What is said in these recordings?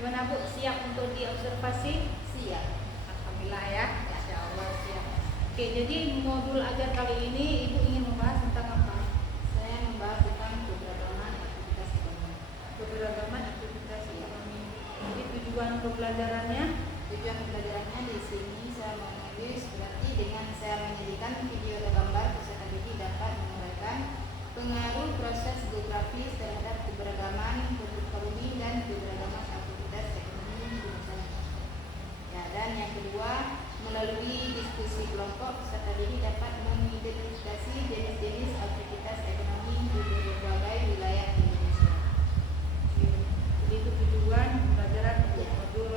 Gimana Bu, siap untuk diobservasi? Siap. Alhamdulillah ya, Masya Allah siap. Oke, jadi modul ajar kali ini Ibu ingin membahas tentang apa? Saya membahas tentang keberagaman aktivitas ekonomi. Keberagaman aktivitas ekonomi. Jadi tujuan pembelajarannya? Tujuan pembelajarannya di sini saya menulis berarti dengan saya menjadikan video atau gambar peserta didik dapat menguraikan pengaruh proses geografis terhadap keberagaman bentuk ekonomi dan keberagaman aktivitas ekonomi di masyarakat. Ya, dan yang kedua, melalui diskusi kelompok peserta didik dapat mengidentifikasi jenis-jenis aktivitas ekonomi di berbagai wilayah di Indonesia. Jadi itu tujuan pembelajaran untuk modul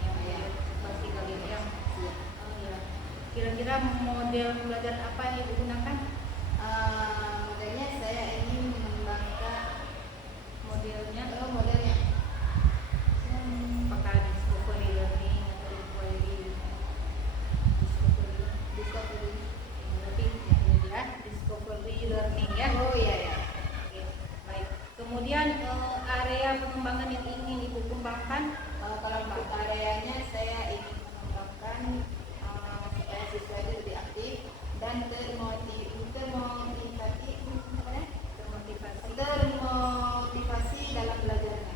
yang pasti kali ini ya. Oh, ya. Kira-kira model pembelajaran apa yang Ibu gunakan? Modelnya saya ingin mengembangkan Modelnya? modelnya Apakah discovery learning atau inquiry? discovery. Berarti ya, discovery learning ya. Oh iya ya. Oke, baik. Kemudian area pengembangan yang ingin Ibu kembangkan, Kalau untuk areanya saya ingin mengembangkan supaya siswa itu lebih aktif dan termotivasi dalam belajarnya.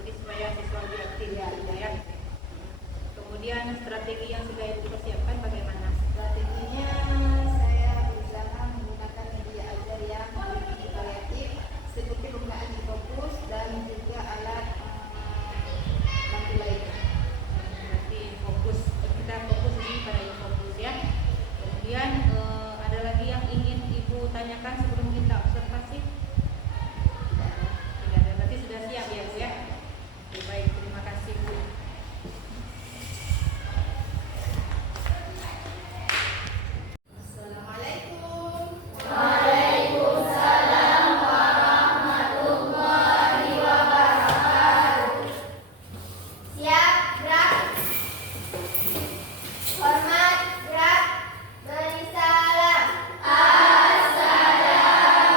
jadi supaya siswa lebih aktif ya, gitu ya. Kemudian strategi yang sudah Ibu persiapkan bagaimana? Strateginya saya berusaha menggunakan media ajar yang lebih variatif seperti penggunaan fokus dan juga alat bantu lainnya. Berarti kita fokus ini pada fokus ya. Kemudian ada lagi yang ingin Ibu tanyakan sebelum kita observasi? Tidak ada, berarti sudah siap ya Bu ya. Oke, baik, terima kasih Bu. Assalamualaikum. Siap, gerak. Hormat, gerak. Beri salam. Assalamualaikum.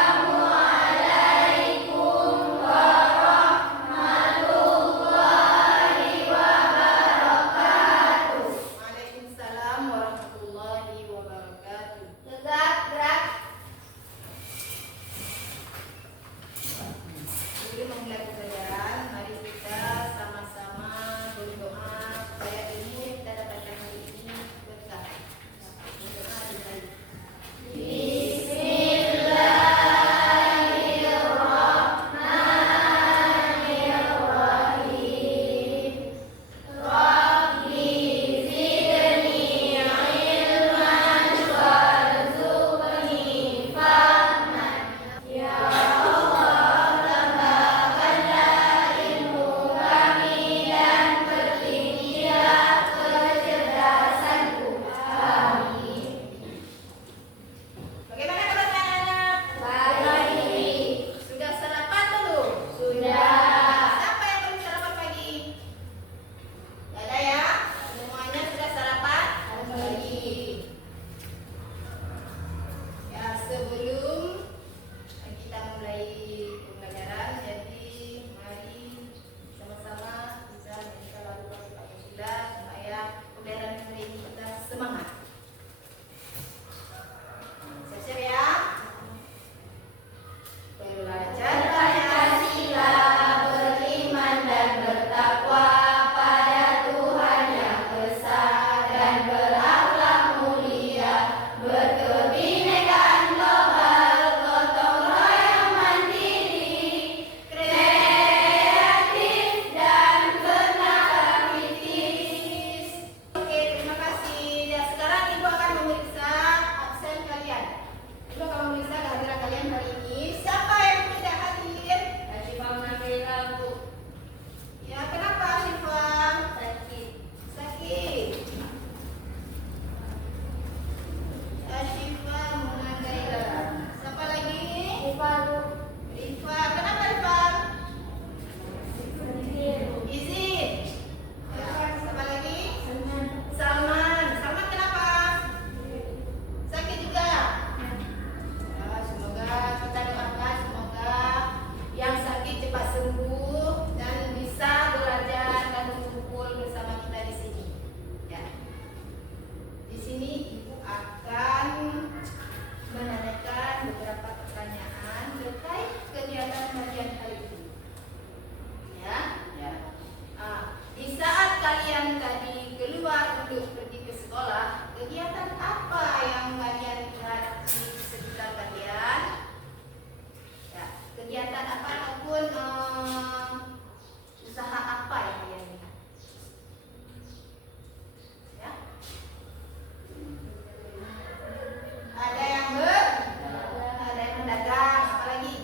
pedagang, apalagi?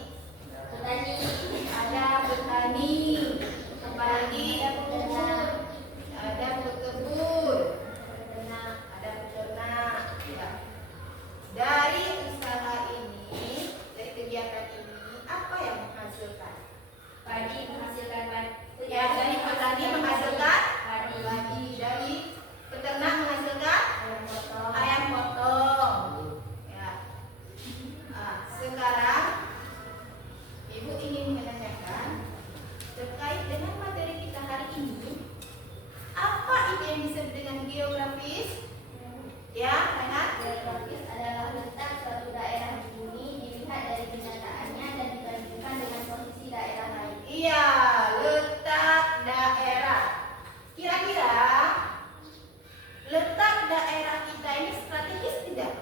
petani, Ada petani, apalagi? Ada pekebun, ada peternak. Ya. Dari usaha ini, dari kegiatan ini, apa yang menghasilkan? padi menghasilkan padi. Ya, dari petani menghasilkan Padi. padi, dari peternak menghasilkan Ayam potong. ayam potong. Ya. Nah, sekarang Ibu ingin menanyakan terkait dengan materi kita hari ini, apa itu yang disebut dengan geografis? Ya, Renat? Geografis adalah letak suatu daerah di bumi dilihat dari kenyataannya dan dibandingkan dengan posisi daerah lain. Iya, letak daerah. Kira-kira letak daerah kita ini strategis tidak?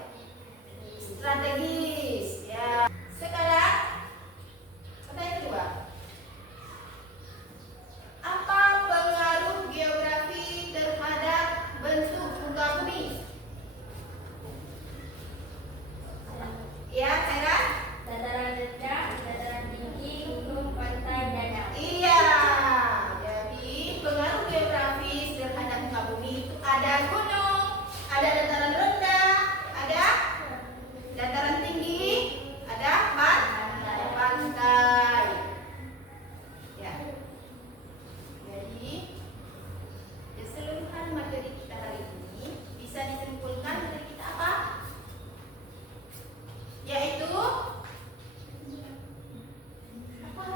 Strategis, ya. Sekarang pertanyaan kedua. Apa pengaruh geografi terhadap bentuk muka bumi? Ya, Sarah? Dataran rendah, dataran tinggi, gunung, pantai, danau. Iya. Jadi pengaruh geografis terhadap muka bumi itu ada gunung, ada dataran rendah, ada dataran tinggi, ada pantai. Ya. Jadi keseluruhan materi kita hari ini bisa disimpulkan dari kita apa? Yaitu apa?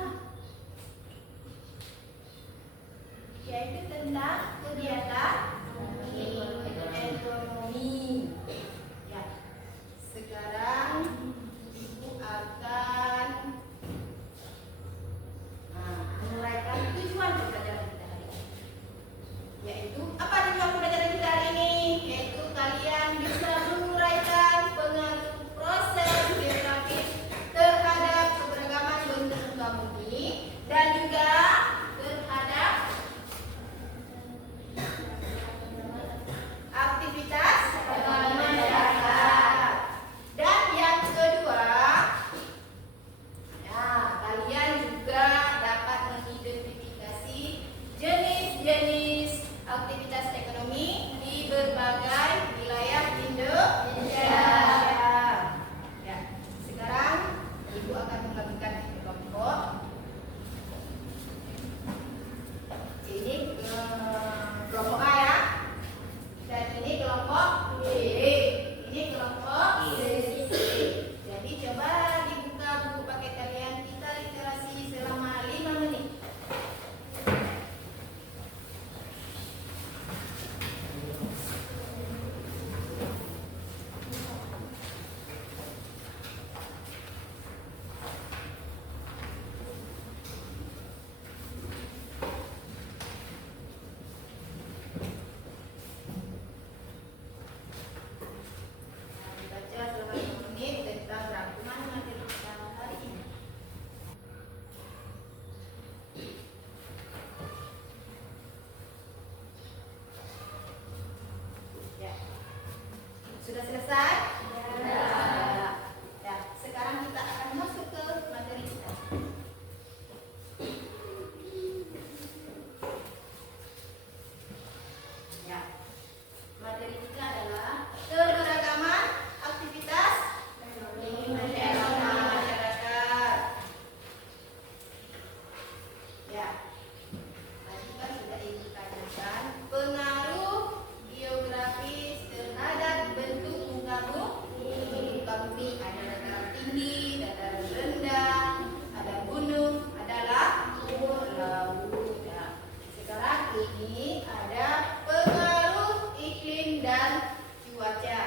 Yaitu tentang kegiatan ekonomi. Ya. Sekarang Ibu akan menguraikan tujuan pembelajaran kita hari ini. Yaitu apa tujuan pembelajaran kita hari ini? Yaitu kalian bisa menguraikan pengaruh proses geografis terhadap keberagaman bentuk muka bumi dan juga terhadap aktivitas masyarakat. Dan yang kedua, nah, kalian juga dapat mengidentifikasi jenis-jenis aktivitas ekonomi di berbagai wilayah Indonesia. Ya, sekarang Ibu akan membagikan kelompok. Ini kelompok A ya. Dan ini kelompok B. Ini kelompok C. Jadi coba dibuka buku paket kalian, kita literasi selama 5 menit. Dibaca selama 5 menit tentang rangkuman materi kita hari ini. Ya. Sudah selesai? Ya. Ya, sekarang kita akan masuk ke materi kita. Ya. Materi kita adalah keberagaman aktivitas masyarakat. Ya. Tadi kan sudah Ibu tanyakan pengaruh geografis terhadap bentuk muka bumi. Muka bumi ada dataran tinggi, dataran rendah, ada gunung, ada laut. Ya. Sekarang ini ada pengaruh iklim dan cuaca.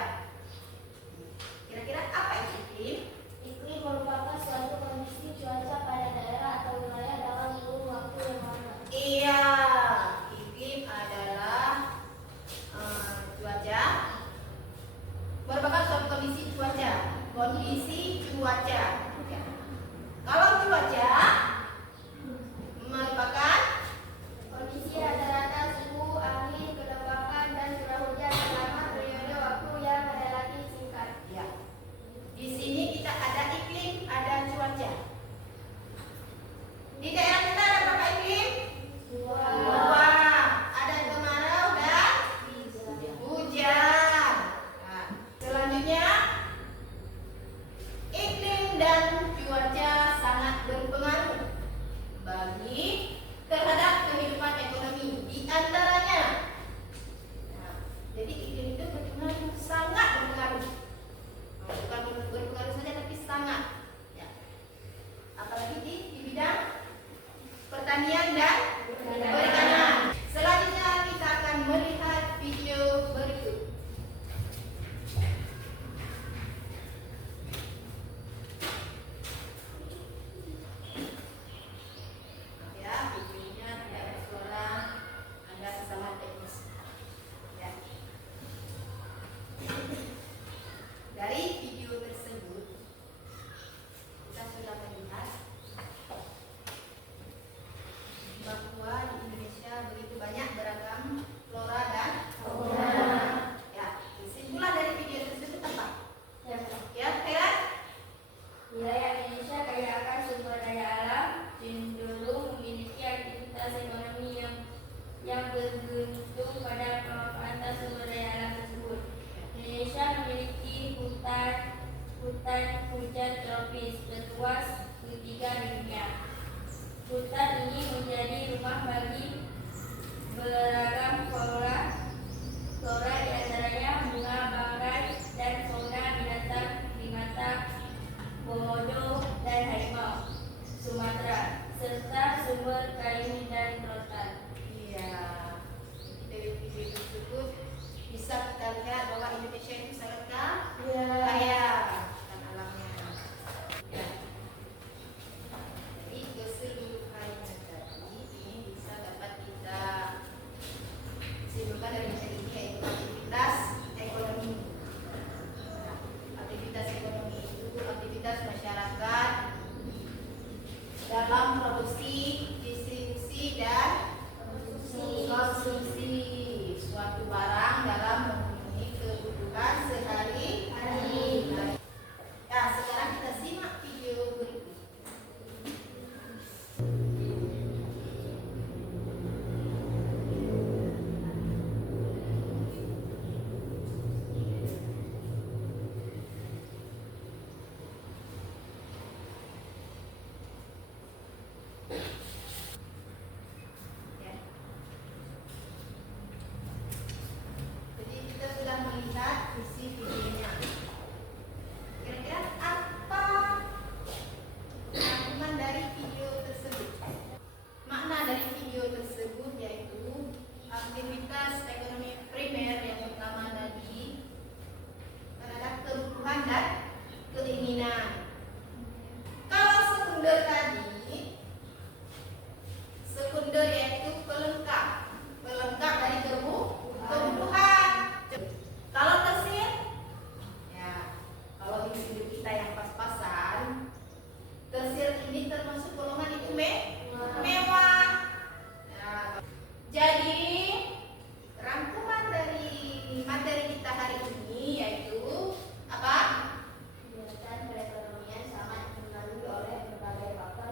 Kira-kira apa itu iklim? Iklim merupakan suatu kondisi cuaca pada daerah atau wilayah dalam kurun waktu yang lama. Iya, iklim adalah cuaca, merupakan suatu kondisi cuaca. Kondisi cuaca. Ya. Kalau cuaca merupakan Kondisi rata-rata suhu, angin, kelembapan, dan curah hujan selama periode waktu yang relatif singkat. ya. Di sini kita ada iklim, ada cuaca sangat berpengaruh bagi terhadap kehidupan ekonomi. Di antaranya, nah, jadi iklim itu berpengaruh, sangat berpengaruh. Bukan berpengaruh saja tapi sangat. Ya. Apalagi di bidang pertanian dan perikanan. Selanjutnya kita akan melihat video berikut. Ya, videonya tidak bersuara, Anda sesama teknis. Ya. Dari video tersebut kita sudah melihat bahwa di Indonesia begitu banyak beragam flora dan fauna. Ya, kesimpulan dari video tersebut apa? Ya, Heran? Wilayah Indonesia kaya akan sumber daya alam, cenderung memiliki aktivitas ekonomi yang bergantung pada pemanfaatan sumber daya alam tersebut. Indonesia memiliki hutan hujan tropis terluas ketiga di dunia. Hutan ini menjadi rumah bagi beragam flora di antaranya bunga bangkai dan fauna binatang primata, komodo dan harimau Sumatera, serta sumber kayu dan rotan. Iya. Dari video tersebut bisa kita lihat bahwa Indonesia itu sangat kaya akan alamnya. Ya. Jadi keseluruhannya tadi ini bisa dapat kita simpulkan dari materi ini, yaitu aktivitas ekonomi. Nah, aktivitas ekonomi itu aktivitas masyarakat dalam produksi, distribusi dan konsumsi suatu barang dalam memenuhi kebutuhan sehari-hari. Ya, sekarang kita simak video berikut. Ya. Jadi kita sudah melihat isi videonya. Kira-kira apa rangkuman dari video tersebut? Makna dari video tersebut yaitu aktivitas ekonomi primer yang pertama tadi adalah kebutuhan dan keinginan. Kalau sekunder tadi, sekunder yaitu pelengkap dari kebutuhan. Kalau tersir, ya kalau di hidup kita yang pas-pasan, tersir ini termasuk golongan itu mewah. Ya, jadi rangkuman dari materi kita hari ini yaitu apa? Kegiatan perekonomian sangat dipengaruhi oleh berbagai faktor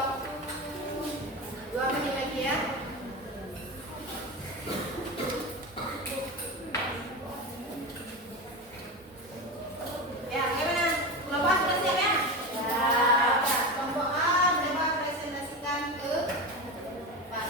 waktu 2 menit lagi ya. Ya, gimana? Bapak sudah siap ya? Ya. Kelompok A, mereka presentasikan ke depan.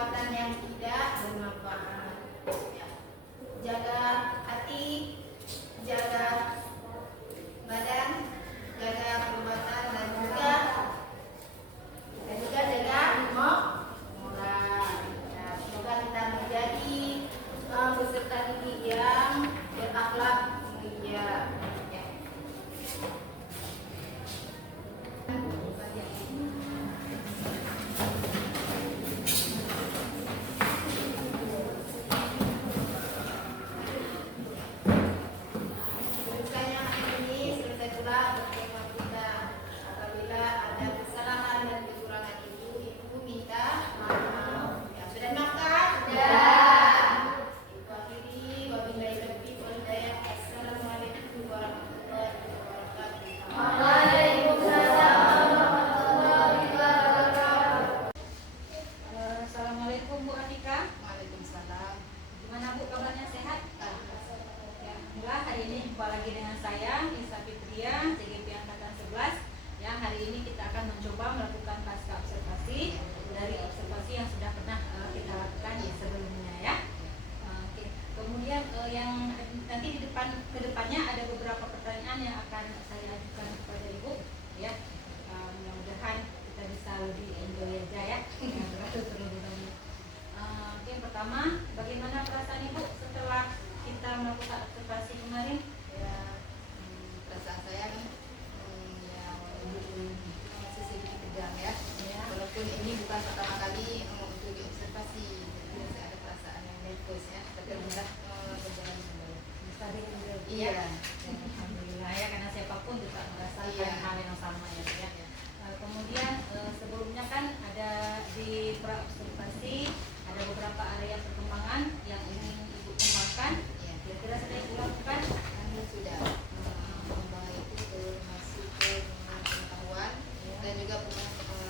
perbuatan yang tidak bermanfaat. Ya. Jaga hati, jaga badan, jaga perbuatan, dan juga jaga moral. Ya, semoga kita menjadi peserta didik yang berakhlak mulia. Ya. Bukannya hari ini selesai pula pertemuan kita. Apabila ada kesalahan dan kekurangan ibu minta maaf. Ya, sudah dimakan? Sudah. Ibu akhiri, wabillahi taufiq wal hidayah. Assalamualaikum warahmatullahi wabarakatuh. Waalaikumsalam warahmatullahi wabarakatuh. Assalamualaikum Bu Atika. Waalaikumsalam. Gimana Bu kabarnya, sehat? Ya, alhamdulillah hari ini jumpa lagi dengan saya Nisa Fitria, CGP Angkatan 11. Ya, hari ini kita akan mencoba melakukan pasca observasi dari observasi yang sudah pernah kita lakukan sebelumnya ya. Oke. Kemudian yang nanti ke depannya ada beberapa pertanyaan yang akan saya ajukan kepada Ibu ya. Mudah-mudahan kita bisa lebih enjoy aja ya. Jangan terlalu terbebani. Oke, yang pertama, bagaimana perasaan Ibu setelah kita melakukan observasi kemarin? Ya, perasaan saya nih, ya walaupun masih sedikit tegang ya. Ya. Walaupun ini bukan pertama kali untuk diobservasi, jadi masih ada perasaan yang nervous ya. Tapi alhamdulillah berjalan dengan baik. Bisa dengan baik. Iya. Ya, alhamdulillah ya, karena siapapun juga merasakan Iya. hal yang sama ya. Kemudian sebelumnya kan ada di pra-observasi ada beberapa area perkembangan yang ingin Ibu kembangkan. Iya. Kira-kira sudah Ibu lakukan? Kami sudah membawa itu termasuk ke pengetahuan dan juga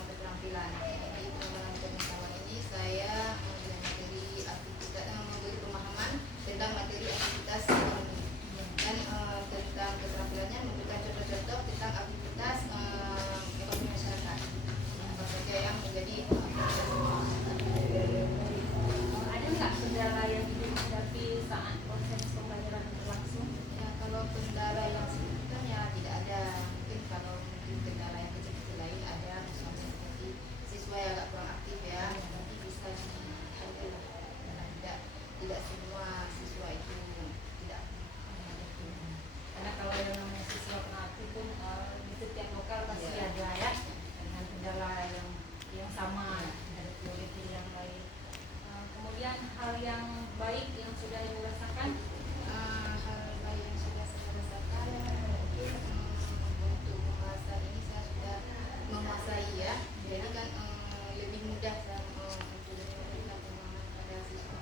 keterampilan. Jadi pengembangan pengetahuan ini saya memberi aktivitas, memberi pemahaman tentang materi aktivitas ekonomi dan tentang keterampilannya memberikan contoh-contoh tentang aktivitas ekonomi masyarakat. Apa saja yang menjadi Ada nggak kendala yang Ibu hadapi saat proses pembelajaran berlangsung? ya, kalau kendala yang signifikan ya tidak ada. Mungkin kalau mungkin kendala yang kecil-kecil lain ada, misalnya seperti siswa yang agak kurang aktif ya, nanti bisa dihandle lah. Karena tidak semua siswa itu tidak Karena kalau yang namanya siswa penalti pun di setiap lokal pasti Iya. ada ya, dengan kendala yang sama, ada prioritas yang lain. Kemudian hal yang baik yang sudah Ibu rasakan? hal baik yang sudah saya rasakan mungkin untuk pembahasan ini saya sudah menguasai ya, jadi kan lebih mudah saya untuk memberikan pemahaman pada siswa.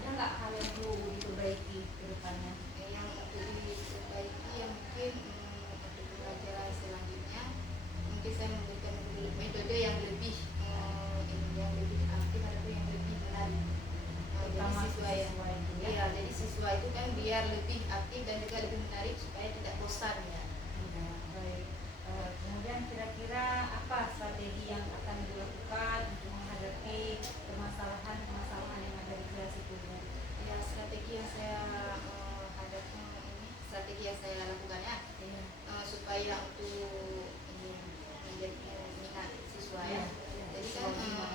Ada nggak hal yang perlu diperbaiki ke depannya? Yang untuk diperbaiki yang mungkin untuk pembelajaran selanjutnya mungkin saya memberikan metode yang lebih aktif atau yang lebih menarik. Jadi Terutama siswa ya, siswa itu ya. iya, jadi siswa itu kan biar lebih aktif dan juga lebih menarik supaya tidak bosan ya. Ya, baik. Kemudian kira-kira apa strategi yang akan dilakukan untuk menghadapi permasalahan-permasalahan yang ada di kelas itu? Ya, strategi yang saya strategi yang saya lakukan ya, Iya. supaya untuk ini menjadi minat siswa ya. Iya, Jadi siswa kan minat.